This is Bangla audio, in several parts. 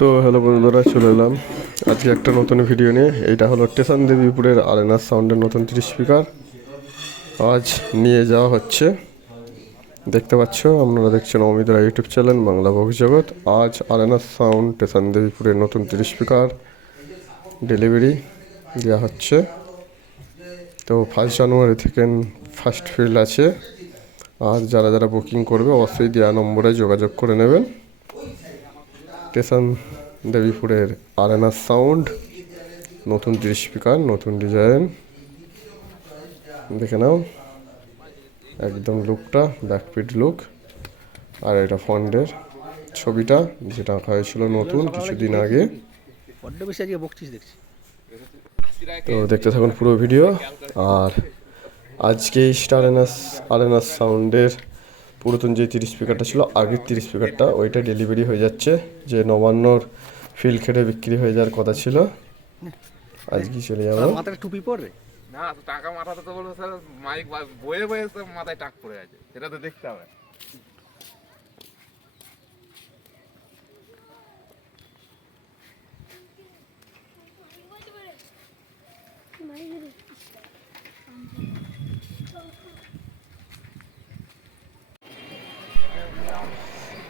তো হ্যালো বন্ধুরা, চলে এলাম। আজকে একটা নতুন ভিডিও নিয়ে। এইটা হলো স্টেশন দেবীপুরের আরেনার সাউন্ডের নতুন ত্রিশ স্পিকার আজ নিয়ে যাওয়া হচ্ছে। দেখতে পাচ্ছ, আপনারা দেখছেন অমিতরা ইউটিউব চ্যানেল বাংলা ভোগ জগৎ। আজ আরেনার সাউন্ড স্টেশন দেবীপুরের নতুন ত্রিশ স্পিকার ডেলিভারি দেওয়া হচ্ছে। তো ফার্স্ট জানুয়ারি থেকে ফার্স্ট ফিল্ড আছে। আর যারা যারা বুকিং করবে, অবশ্যই দেওয়া নম্বরে যোগাযোগ করে নেবেন। স্টেশন দেবীপুরের আরেনা সাউন্ড নতুন স্পিকার নতুন ডিজাইন। দেখে নাও একদম লুকটা ব্যাকপিট লুক আর এটা ফন্ডের ছবিটা যেটা আঁকা হয়েছিল নতুন কিছুদিন আগে। তো দেখতে থাকুন পুরো ভিডিও। আর আজকে স্টার এনাস আরেনাস সাউন্ডের পুরাতন যে তিরিশ স্পিকারটা ছিল আগের তিরিশ স্পিকারটা ওইটা ডেলিভারি হয়ে যাচ্ছে। যে নবান্নর ফিল খেটে বিক্রি হয়ে যাওয়ার কথা ছিল। আজকে চলে যাব। মাথায় টুপি পরে না টাকা মাথাতে তো বলব স্যার মাইক বয়ে বয়ে মাথায় টাক পড়ে আছে সেটা তো দেখতে হবে।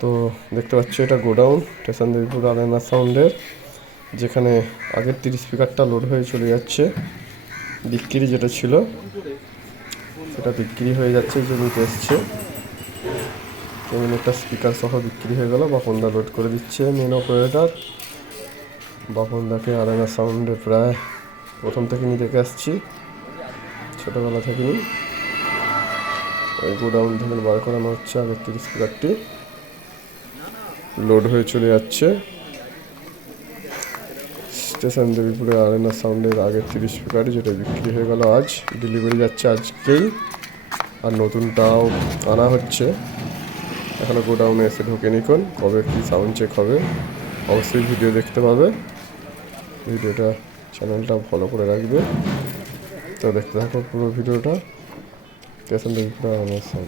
তো দেখতে পাচ্ছ এটা গোডাউন, স্টেশন দেবীপুর আরেনা সাউন্ডের, যেখানে আগের তিরিশ স্পিকারটা লোড হয়ে চলে যাচ্ছে। বিক্রি যেটা ছিল, সেটা বিক্রি হয়ে যাচ্ছে জমিতে এসছে। যেমন একটা স্পিকার সহ বিক্রি হয়ে গেল, বাপনদা লোড করে দিচ্ছে মেন অপারেটার বাপনদাকে আরেনা সাউন্ডে প্রায় প্রথম থেকে নিয়ে দেখে আসছি, ছোটোবেলা থেকে নিই ওই গোডাউন থেকে বার করানো হচ্ছে আগের তিরিশ স্পিকারটি। লোড হয়ে চলে যাচ্ছে। স্টেশন দেবীপুরে আরেনা সাউন্ডের আগের তিরিশ স্পিকার যেটা বিক্রি হয়ে গেল আজ ডেলিভারি যাচ্ছে আজকেই। আর নতুনটাও আনা হচ্ছে। এখনও গোডাউনে এসে ঢোকে নিকন কবে কী সাউন্ড চেক হবে, অবশ্যই ভিডিও দেখতে পাবে। ভিডিওটা চ্যানেলটা ফলো করে রাখবে। তো দেখতে থাকো পুরো ভিডিওটা Essa daí pra nossa.